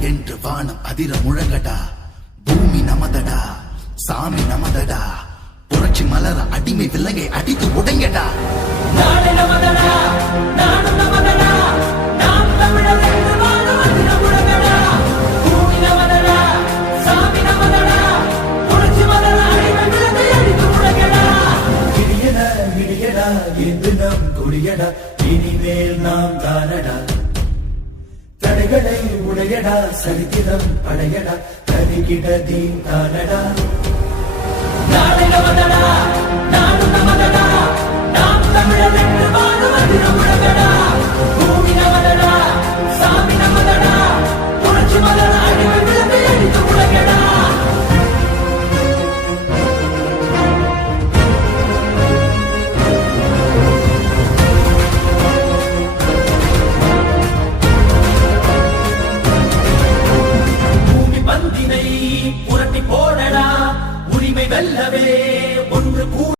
என்று வானம் அதிர முழங்கடா. பூமி நமதடா. சாமி நமதடா. புரட்சி மலர அடிமை விலகை அடித்து உடைங்கடா. நாடு நமதடா. நாடு நமதடா. நாம் தமிழர் என்று வாழும் அதிர முழங்கடா. பூமி நமதடா. சாமி நமதடா. புரட்சி மலர அடிமை விலகை அடித்து இது நம் கொடியடா. இனிமேல் நாம் தானடா. படையடா சரித்திரம் படையடா கருகிட தீன் தானடா. நாடு புரட்டி போடடா. உரிமை வெல்லவே.